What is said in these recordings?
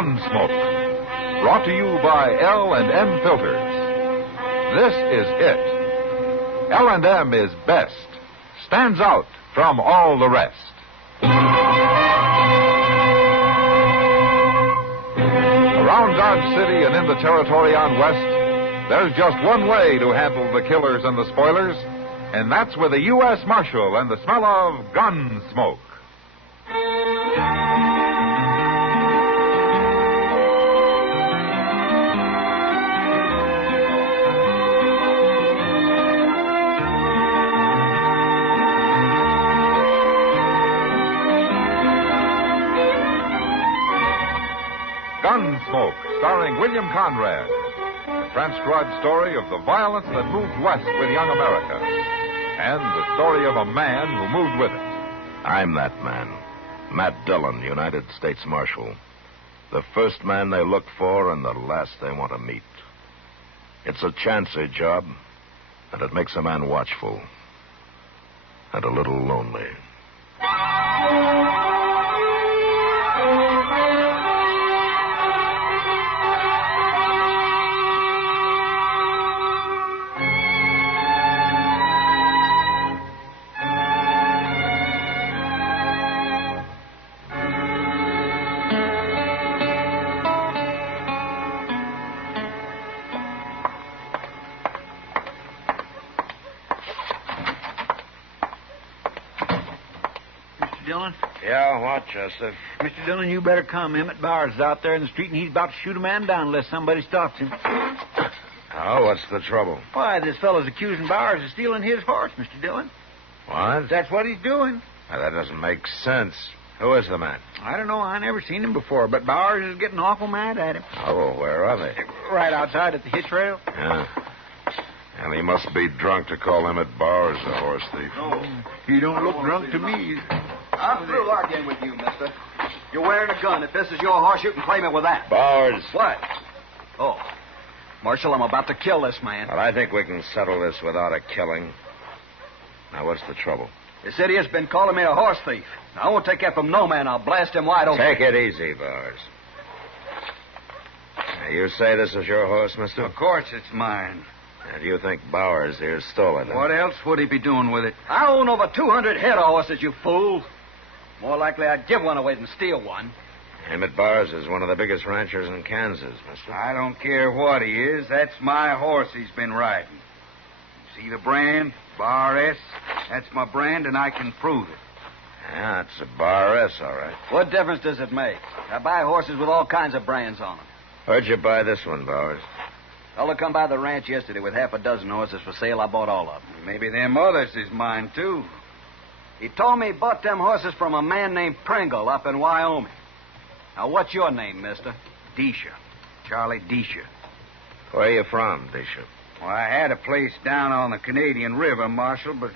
Gunsmoke. Brought to you by L&M Filters. This is it. L&M is best. Stands out from all the rest. Around Dodge City and in the territory on West, there's just one way to handle the killers and the spoilers, and that's with a U.S. Marshal and the smell of Gunsmoke. Gunsmoke, starring William Conrad. The transcribed story of the violence that moved west with young America. And the story of a man who moved with it. I'm that man. Matt Dillon, United States Marshal. The first man they look for and the last they want to meet. It's a chancy job, and it makes a man watchful. And a little lonely. Dillon? Yeah, what, Joseph? Mr. Dillon, you better come. Emmett Bowers is out there in the street, and he's about to shoot a man down unless somebody stops him. Oh, what's the trouble? Why, this fellow's accusing Bowers of stealing his horse, Mr. Dillon. What? That's what he's doing. Now, that doesn't make sense. Who is the man? I don't know. I never seen him before, but Bowers is getting awful mad at him. Oh, where are they? Right outside at the hitch rail. Yeah. And he must be drunk to call Emmett Bowers a horse thief. No, he don't look drunk to me. I'm through arguing with you, mister. You're wearing a gun. If this is your horse, you can claim it with that. Bowers. What? Oh. Marshal, I'm about to kill this man. Well, I think we can settle this without a killing. Now, what's the trouble? The city has been calling me a horse thief. I won't take that from no man. I'll blast him wide open. Take it easy, Bowers. Now, you say this is your horse, mister? Of course it's mine. And you think Bowers here stole it, huh? What else would he be doing with it? I own over 200 head of horses, you fool. More likely I'd give one away than steal one. Emmett Bowers is one of the biggest ranchers in Kansas, mister. I don't care what he is. That's my horse he's been riding. See the brand? Bar S? That's my brand, and I can prove it. Yeah, it's a Bar S, all right. What difference does it make? I buy horses with all kinds of brands on them. Where'd you buy this one, Bowers? Fellow come by the ranch yesterday with half a dozen horses for sale. I bought all of them. Maybe them others is mine, too. He told me he bought them horses from a man named Pringle up in Wyoming. Now, what's your name, mister? Disha. Charlie Disha. Where are you from, Bishop? Well, I had a place down on the Canadian River, Marshal, but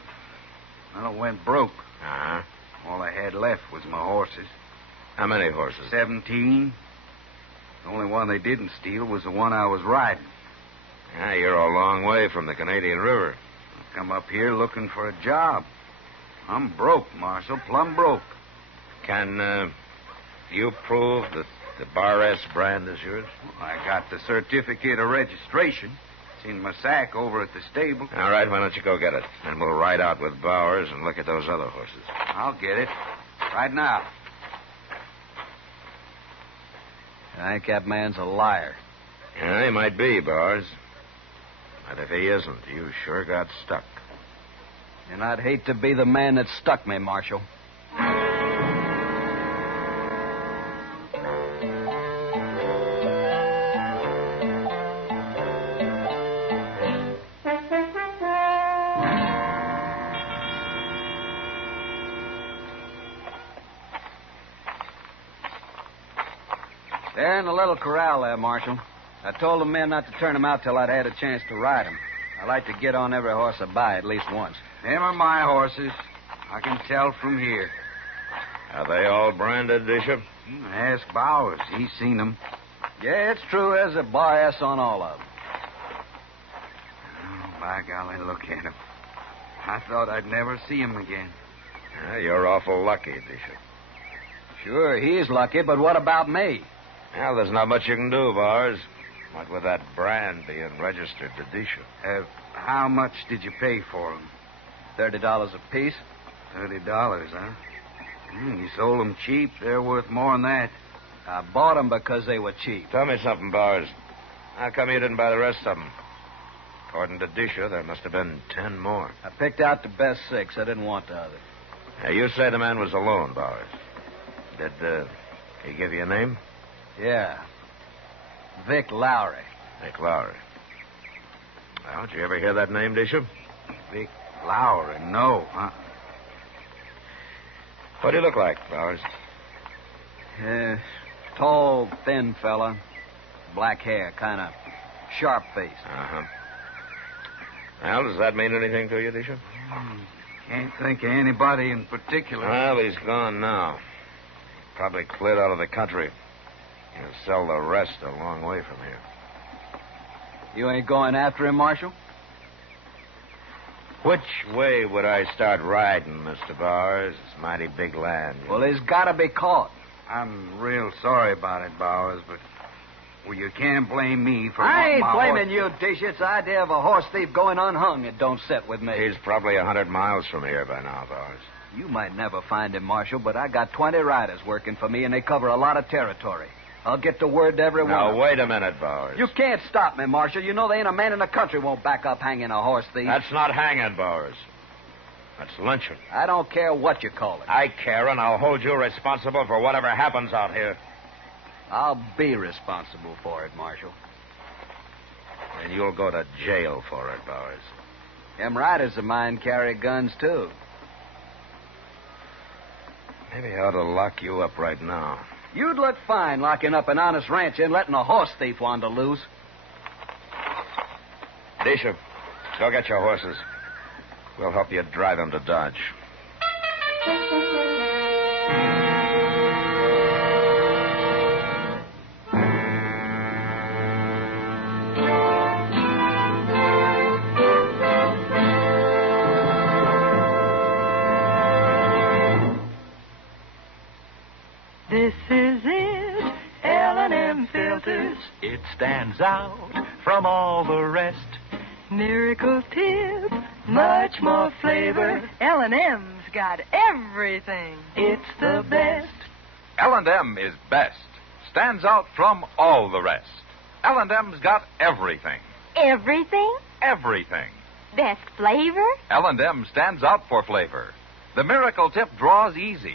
it went broke. Uh-huh. All I had left was my horses. How many horses? 17. The only one they didn't steal was the one I was riding. Yeah, you're a long way from the Canadian River. I come up here looking for a job. I'm broke, Marshal, plumb broke. Can you prove that the Bar S brand is yours? Well, I got the certificate of registration. It's in my sack over at the stable. All right, why don't you go get it? And we'll ride out with Bowers and look at those other horses. I'll get it. Right now. I think that man's a liar. Yeah, he might be, Bowers. But if he isn't, you sure got stuck. And I'd hate to be the man that stuck me, Marshal. They're in the little corral there, Marshal. I told the men not to turn them out till I'd had a chance to ride them. I like to get on every horse I buy at least once. Them are my horses. I can tell from here. Are they all branded, Bishop? Ask Bowers. He's seen them. Yeah, it's true. There's a Bar S on all of them. Oh, by golly, look at him. I thought I'd never see him again. Yeah, you're awful lucky, Bishop. Sure, he's lucky, but what about me? Well, there's not much you can do, Bowers. What with that brand being registered to Disha. How much did you pay for them? $30 apiece. $30, huh? You sold them cheap. They're worth more than that. I bought them because they were cheap. Tell me something, Bowers. How come you didn't buy the rest of them? According to Disha, there must have been 10 more. I picked out the best 6. I didn't want the others. Now, you say the man was alone, Bowers. Did he give you a name? Yeah. Vic Lowry. Vic Lowry. Well, did you ever hear that name, Disha? Vic Lowry? No, huh? What do you look like, Bowers? Tall, thin fella. Black hair, kind of sharp face. Uh-huh. Well, does that mean anything to you, Disha? Can't think of anybody in particular. Well, he's gone now. Probably cleared out of the country. He'll sell the rest a long way from here. You ain't going after him, Marshal? Which way would I start riding, Mr. Bowers? It's mighty big land. Well, he's got to be caught. I'm real sorry about it, Bowers, but... Well, you can't blame me for... I ain't my blaming horse. you, Dish. It's the idea of a horse thief going unhung. It don't sit with me. He's probably 100 miles from here by now, Bowers. You might never find him, Marshal, but I got 20 riders working for me, and they cover a lot of territory. I'll get the word to everyone. Now, wait a minute, Bowers. You can't stop me, Marshal. You know there ain't a man in the country won't back up hanging a horse thief. That's not hanging, Bowers. That's lynching. I don't care what you call it. I care, and I'll hold you responsible for whatever happens out here. I'll be responsible for it, Marshal. And you'll go to jail for it, Bowers. Them riders of mine carry guns, too. Maybe I ought to lock you up right now. You'd look fine locking up an honest rancher and letting a horse thief wander loose. Disha, go get your horses. We'll help you drive them to Dodge. This is it, L&M filters. It stands out from all the rest. Miracle tip, much more flavor. L&M's got everything. It's the best. L&M is best. Stands out from all the rest. L&M's got everything. Everything? Everything. Best flavor? L&M stands out for flavor. The Miracle Tip draws easy.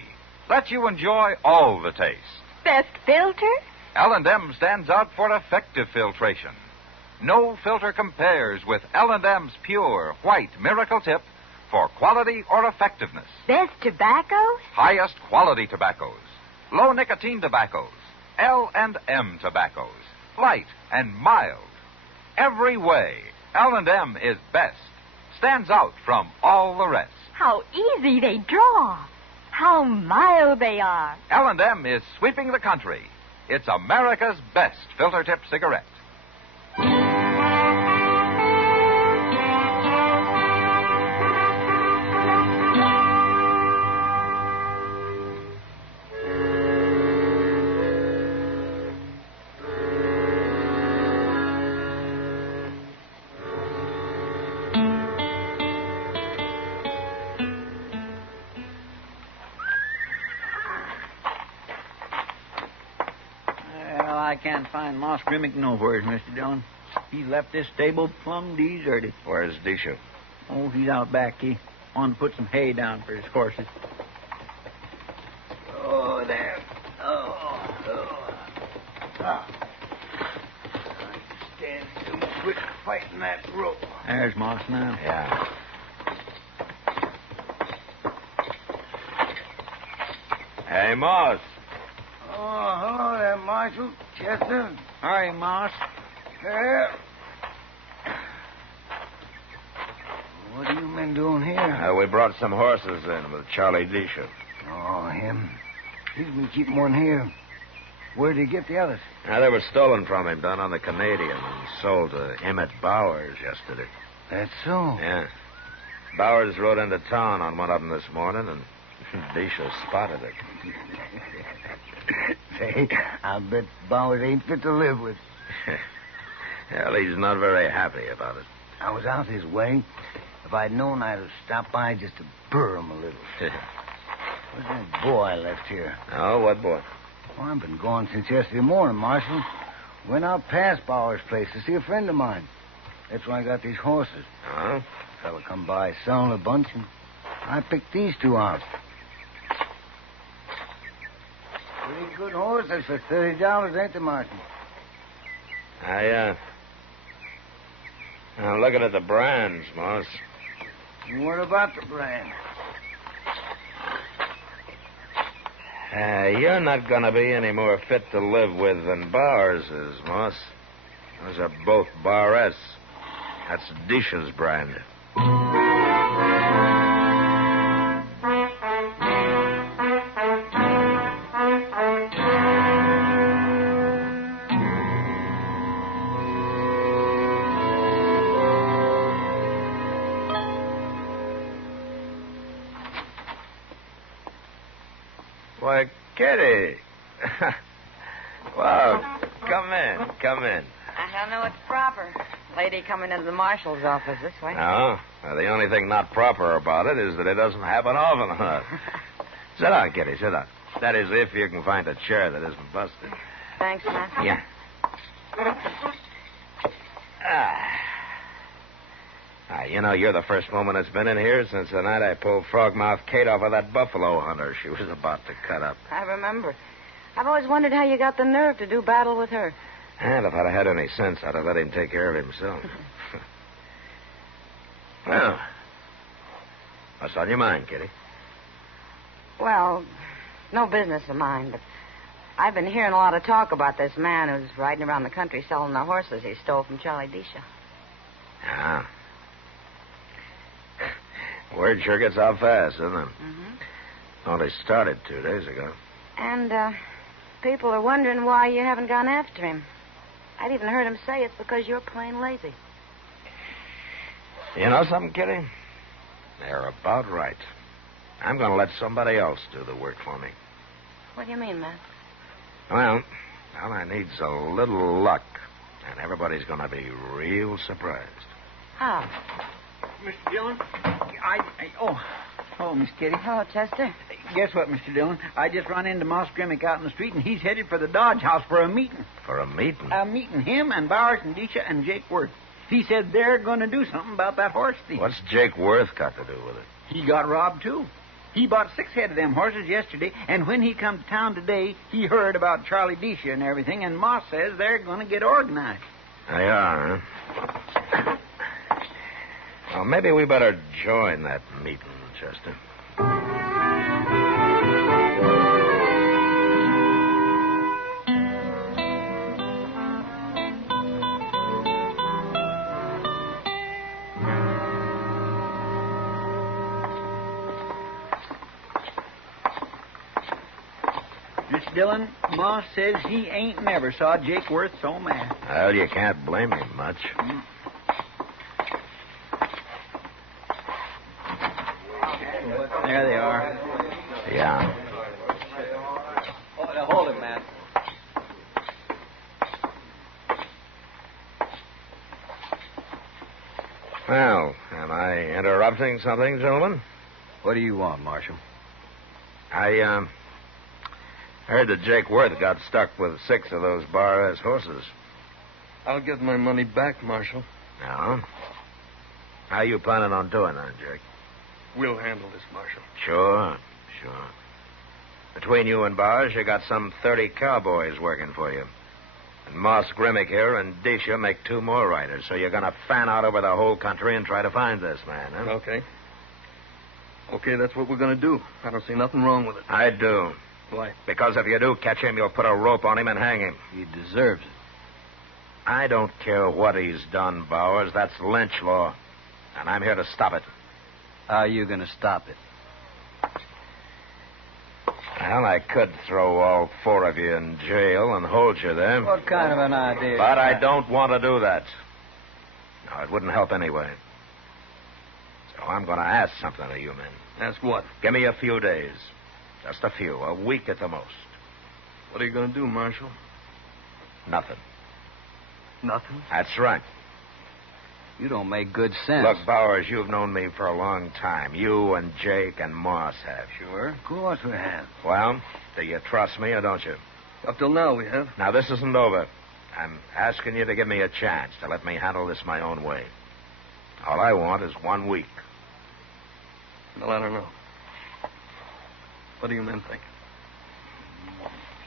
Lets you enjoy all the taste. Best filter? L&M stands out for effective filtration. No filter compares with L&M's pure, white Miracle Tip for quality or effectiveness. Best tobaccos? Highest quality tobaccos. Low nicotine tobaccos. L&M tobaccos. Light and mild. Every way, L&M is best. Stands out from all the rest. How easy they draw. How mild they are. L&M is sweeping the country. It's America's best filter tip cigarette. Well, I can't find Moss Grimmick nowhere, Mr. Dillon. He's left this stable plumb deserted. Where's Disha? Oh, he's out back. He wanted to put some hay down for his horses. Oh, there. Oh. I stand too quick fighting that rope. There's Moss now. Yeah. Hey, Moss. Oh, hello there, Marshal. Chester. Hurry, Moss. There. What are you men doing here? We brought some horses in with Charlie Disha. Oh, him. He's been keeping one here. Where did he get the others? Now, they were stolen from him down on the Canadian and sold to Emmett Bowers yesterday. That's so. Yeah. Bowers rode into town on one of them this morning, and Disha spotted it. Say, I bet Bowers ain't fit to live with. Well, he's not very happy about it. I was out his way. If I'd known, I'd have stopped by just to burr him a little. Where's that boy I left here? Oh, what boy? Well, I've been gone since yesterday morning, Marshal. Went out past Bowers' place to see a friend of mine. That's why I got these horses. Huh? Fella come by selling a bunch, and I picked these two out. Pretty good horses for $30, ain't they, Marshal? I'm looking at the brands, Moss. What about the brand? You're not going to be any more fit to live with than Bowers is, Moss. Those are both Bar S. That's Disha's brand. Why, Kitty. Well, come in. I don't know what's proper. Lady coming into the marshal's office this way. No. Well, the only thing not proper about it is that it doesn't happen often enough. Sit down, Kitty, sit down. That is, if you can find a chair that isn't busted. Thanks, Matt. Yeah. You know, you're the first woman that's been in here since the night I pulled Frogmouth Kate off of that buffalo hunter she was about to cut up. I remember. I've always wondered how you got the nerve to do battle with her. And if I'd have had any sense, I'd have let him take care of himself. Well, what's on your mind, Kitty? Well, no business of mine, but I've been hearing a lot of talk about this man who's riding around the country selling the horses he stole from Charlie Disha. Yeah. Word sure gets out fast, doesn't it? Mm-hmm. Only started 2 days ago. And people are wondering why you haven't gone after him. I'd even heard him say it's because you're plain lazy. You know something, Kitty? They're about right. I'm going to let somebody else do the work for me. What do you mean, Matt? Well, all I need's a little luck, and everybody's going to be real surprised. How? Mr. Dillon, Oh, Miss Kitty. Hello, Chester. Guess what, Mr. Dillon? I just run into Moss Grimmick out in the street, and he's headed for the Dodge House for a meeting. For a meeting? A meeting, him and Bowers and Disha and Jake Worth. He said they're going to do something about that horse thief. What's Jake Worth got to do with it? He got robbed, too. He bought 6 head of them horses yesterday, and when he come to town today, he heard about Charlie Disha and everything, and Moss says they're going to get organized. They are, huh? Well, maybe we better join that meeting, Chester. Mr. Dillon, Moss says he ain't never saw Jake Worth so mad. Well, you can't blame him much. There they are. Yeah. Oh, now hold it, Matt. Well, am I interrupting something, gentlemen? What do you want, Marshal? I heard that Jake Worth got stuck with 6 of those Bar S horses. I'll get my money back, Marshal. No? How you planning on doing that, Jake? We'll handle this, Marshal. Sure. Between you and Bars, you got some 30 cowboys working for you. And Moss Grimmick here and Disha make 2 more riders, so you're going to fan out over the whole country and try to find this man, huh? Okay, that's what we're going to do. I don't see nothing wrong with it. I do. Why? Because if you do catch him, you'll put a rope on him and hang him. He deserves it. I don't care what he's done, Bowers. That's lynch law. And I'm here to stop it. How are you going to stop it? Well, I could throw all 4 of you in jail and hold you there. What kind of an idea? But I don't want to do that. No, it wouldn't help anyway. So I'm going to ask something of you men. Ask what? Give me a few days. Just a few. A week at the most. What are you going to do, Marshal? Nothing. Nothing? That's right. You don't make good sense. Look, Bowers, you've known me for a long time. You and Jake and Moss have. Sure. Of course we have. Well, do you trust me or don't you? Up till now, we have. Now, this isn't over. I'm asking you to give me a chance to let me handle this my own way. All I want is 1 week. Well, I don't know. What do you men think?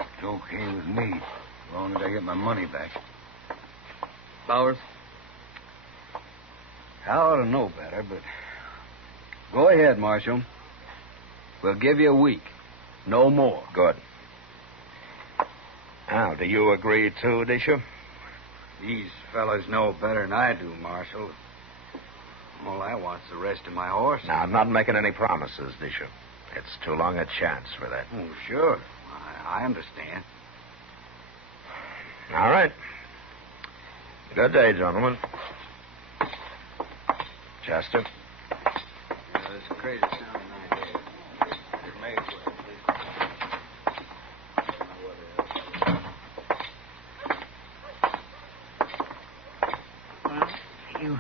It's okay with me, as long as I get my money back. Bowers? I ought to know better, but go ahead, Marshal. We'll give you a week. No more. Good. Now, do you agree, too, Disha? These fellas know better than I do, Marshal. All I want's the rest of my horse. Now, I'm not making any promises, Disha. It's too long a chance for that. Oh, sure. I understand. All right. Good day, gentlemen. Chester. It's a crazy sounding idea. It may as Well, you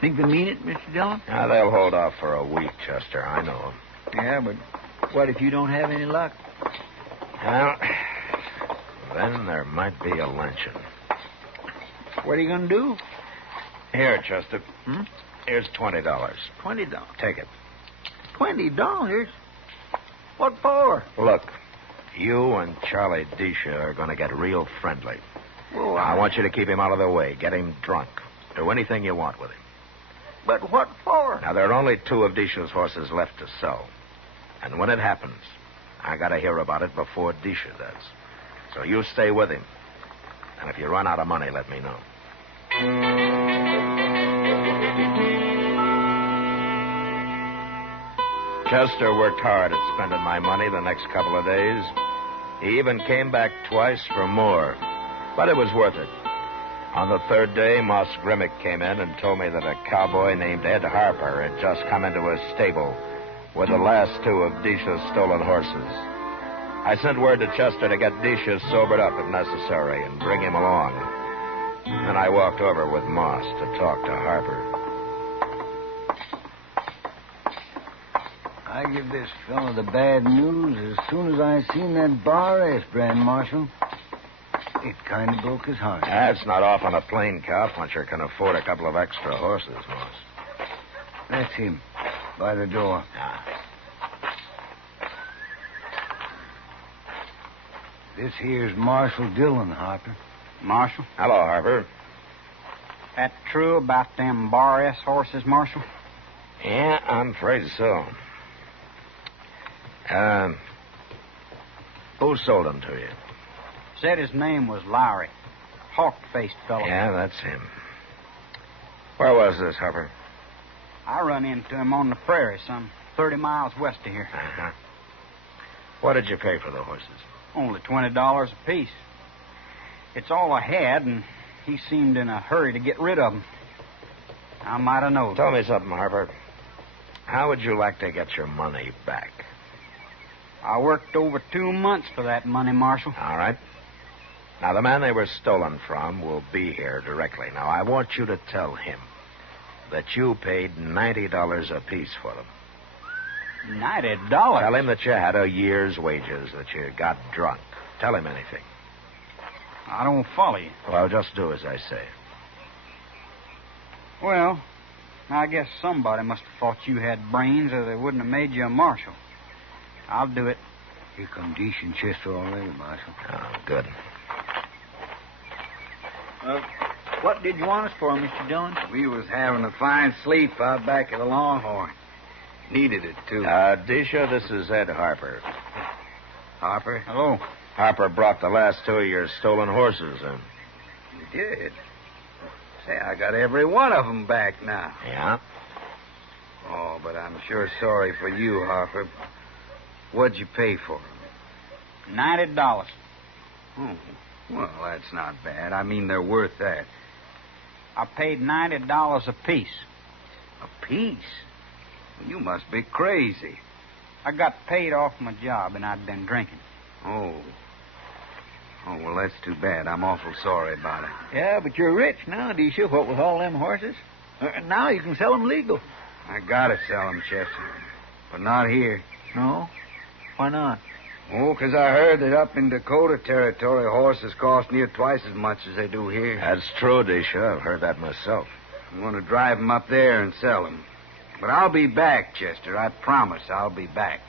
think they mean it, Mr. Dillon? Now, they'll hold off for a week, Chester. I know them. Yeah, but what if you don't have any luck? Well, then there might be a luncheon. What are you going to do? Here, Chester. Here's $20. $20. Take it. $20? What for? Look, you and Charlie Disha are going to get real friendly. Well, I want you to keep him out of the way. Get him drunk. Do anything you want with him. But what for? Now, there are only 2 of Disha's horses left to sell. And when it happens, I got to hear about it before Disha does. So you stay with him. And if you run out of money, let me know. Chester worked hard at spending my money the next couple of days. He even came back twice for more. But it was worth it. On the 3rd day, Moss Grimmick came in and told me that a cowboy named Ed Harper had just come into his stable with the last 2 of Disha's stolen horses. I sent word to Chester to get Disha sobered up if necessary and bring him along. Then I walked over with Moss to talk to Harper. I give this fellow the bad news as soon as I seen that bar race, brand Marshal. It kind of broke his heart. That's not often a plain cowpuncher can afford a couple of extra horses, Moss. That's him, by the door. This here's Marshal Dillon, Harper. Marshal? Hello, Harper. That true about them Bar S horses, Marshal? Yeah, I'm afraid so. Who sold them to you? Said his name was Lowry. Hawk-faced fellow. Yeah, that's him. Where was this, Harper? I run into him on the prairie, some 30 miles west of here. Uh-huh. What did you pay for the horses? Only $20 apiece. It's all I had, and he seemed in a hurry to get rid of them. I might have known. Tell me something, Harper. How would you like to get your money back? I worked over 2 months for that money, Marshal. All right. Now, the man they were stolen from will be here directly. Now, I want you to tell him that you paid $90 apiece for them. $90? Tell him that you had a year's wages, that you got drunk. Tell him anything. I don't follow you. Well, just do as I say. Well, I guess somebody must have thought you had brains or they wouldn't have made you a marshal. I'll do it. Here come Deesh and Chester already, Marshal. Oh, good. What did you want us for, Mr. Dillon? We was having a fine sleep out back at the Longhorn. Needed it, too. Disha, this is Ed Harper. Harper? Hello. Harper brought the last 2 of your stolen horses in. You did? Say, I got every one of them back now. Yeah? Oh, but I'm sure sorry for you, Harper. What'd you pay for them? $90. Oh, well, that's not bad. I mean, they're worth that. I paid $90 apiece. A piece? Well, you must be crazy. I got paid off my job, and I'd been drinking. Oh. Oh, well, that's too bad. I'm awful sorry about it. Yeah, but you're rich now, Disha, what with all them horses. Now you can sell them legal. I gotta sell 'em, Chester. But not here. No? Why not? Oh, 'cause I heard that up in Dakota Territory, horses cost near twice as much as they do here. That's true, Disha. I've heard that myself. I'm going to drive 'em up there and sell 'em. But I'll be back, Chester. I promise I'll be back.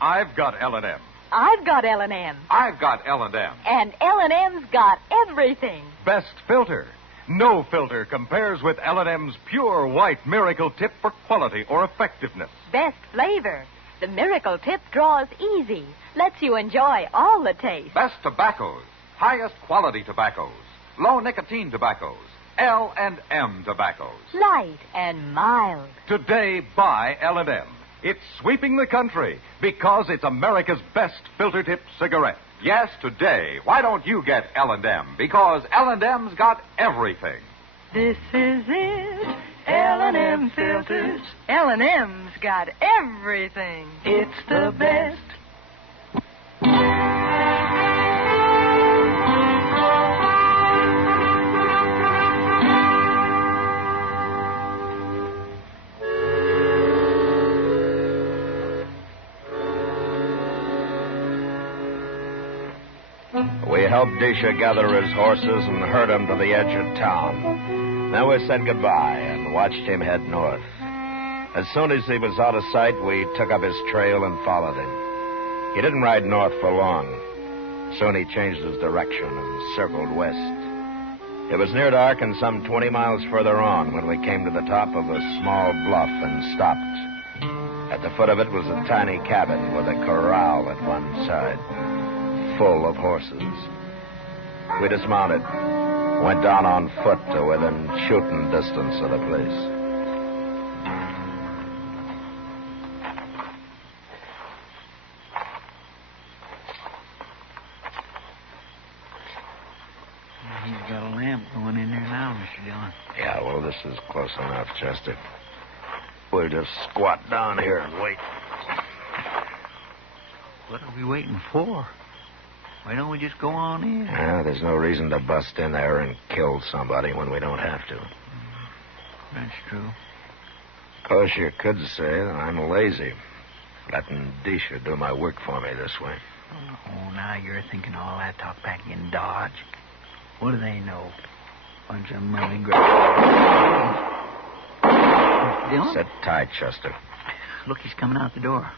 I've got L&M. I've got L&M. I've got L&M. And L&M's got everything. Best filter. No filter compares with L&M's pure white miracle tip for quality or effectiveness. Best flavor. The Miracle Tip draws easy. Lets you enjoy all the taste. Best tobaccos. Highest quality tobaccos. Low nicotine tobaccos. L&M tobaccos. Light and mild. Today, buy L&M. It's sweeping the country because it's America's best filter tip cigarette. Yes, today. Why don't you get L&M? Because L&M's got everything. This is it. L&M filters. L&M's got everything. It's the best. We helped Disha gather his horses and herd him to the edge of town. Then we said goodbye and watched him head north. As soon as he was out of sight, we took up his trail and followed him. He didn't ride north for long. Soon he changed his direction and circled west. It was near dark and some 20 miles further on when we came to the top of a small bluff and stopped. At the foot of it was a tiny cabin with a corral at one side, full of horses. We dismounted, went down on foot to within shooting distance of the place. He's got a lamp going in there now, Mr. Dillon. Yeah, well, this is close enough, Chester. We'll just squat down here and wait. What are we waiting for? Why don't we just go on in? There's no reason to bust in there and kill somebody when we don't have to. That's true. Of course, you could say that I'm lazy, letting Disha do my work for me this way. Oh, now you're thinking all that talk back in Dodge. What do they know? Bunch of money grabbers. Dillon? Sit tight, Chester. Look, he's coming out the door.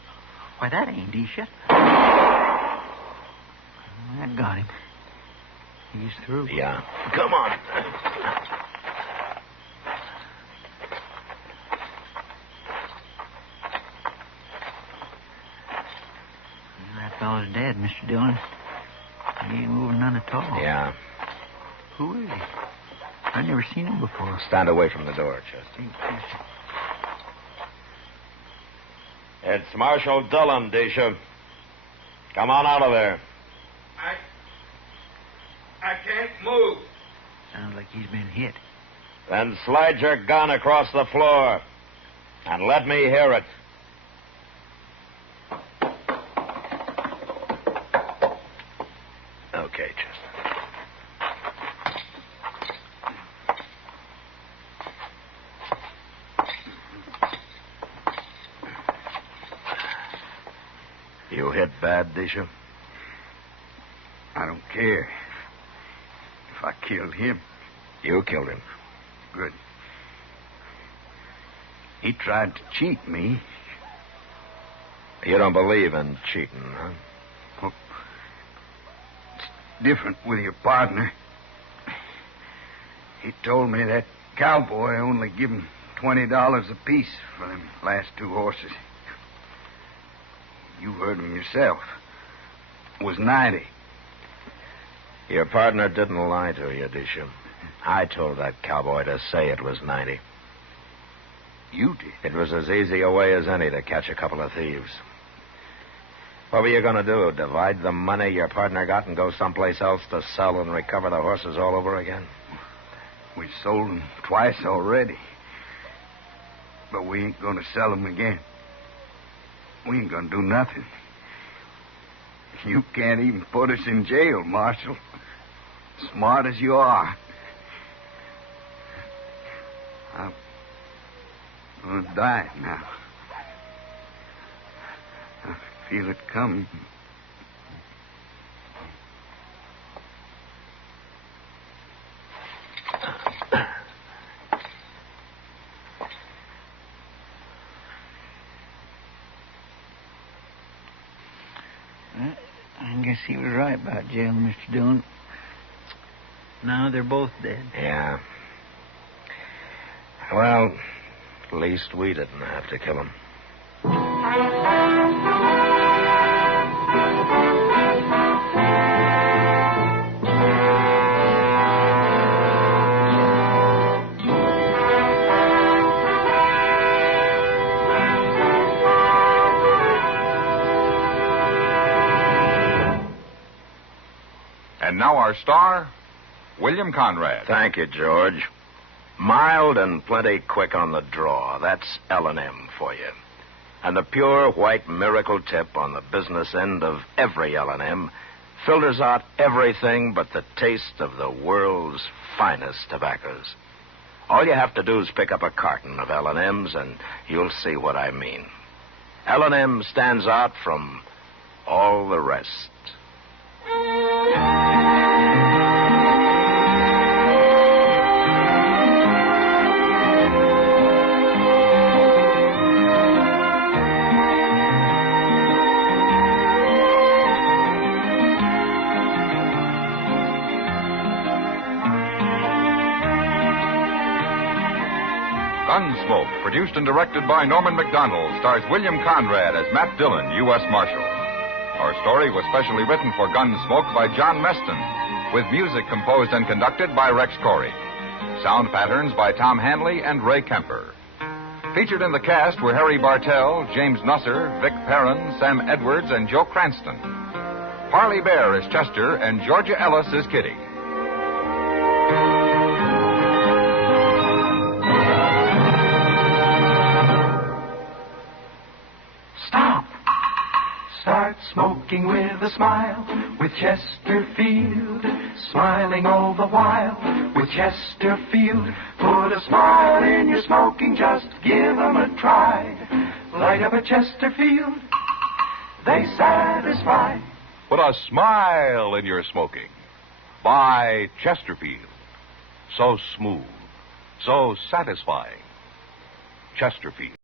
Why, that ain't Disha. That got him. He's through. Yeah. Come on. That fellow's dead, Mr. Dillon. He ain't moving none at all. Yeah. Who is he? I've never seen him before. Stand away from the door, Chester. It's Marshal Dillon, Disha. Come on out of there. I can't move. Sounds like he's been hit. Then slide your gun across the floor and let me hear it. Okay, Chester. You hit bad, Disha? I don't care. If I killed him. You killed him. Good. He tried to cheat me. You don't believe in cheating, huh? Well, it's different with your partner. He told me that cowboy only give him $20 apiece for them last two horses. You heard him yourself. It was 90. Your partner didn't lie to you, Disha. I told that cowboy to say it was 90. You did? It was as easy a way as any to catch a couple of thieves. What were you going to do? Divide the money your partner got and go someplace else to sell and recover the horses all over again? We sold them twice already. But we ain't going to sell them again. We ain't going to do nothing. You can't even put us in jail, Marshal. Smart as you are. I'm going to die now. I feel it coming. I guess he was right about jail, Mr. Dillon. Now they're both dead. Yeah. Well, at least we didn't have to kill him. And now our star, William Conrad. Thank you, George. Mild and plenty quick on the draw. That's L&M for you. And the pure white miracle tip on the business end of every L&M filters out everything but the taste of the world's finest tobaccos. All you have to do is pick up a carton of L&Ms and you'll see what I mean. L&M stands out from all the rest. Gunsmoke, produced and directed by Norman Macdonnell, stars William Conrad as Matt Dillon, U.S. Marshal. Our story was specially written for Gunsmoke by John Meston, with music composed and conducted by Rex Corey. Sound patterns by Tom Hanley and Ray Kemper. Featured in the cast were Harry Bartell, James Nusser, Vic Perrin, Sam Edwards, and Joe Cranston. Parley Bear is Chester, and Georgia Ellis is Kitty. Start smoking with a smile, with Chesterfield, smiling all the while, with Chesterfield. Put a smile in your smoking, just give 'em a try. Light up a Chesterfield, they satisfy. Put a smile in your smoking. Buy Chesterfield. So smooth, so satisfying. Chesterfield.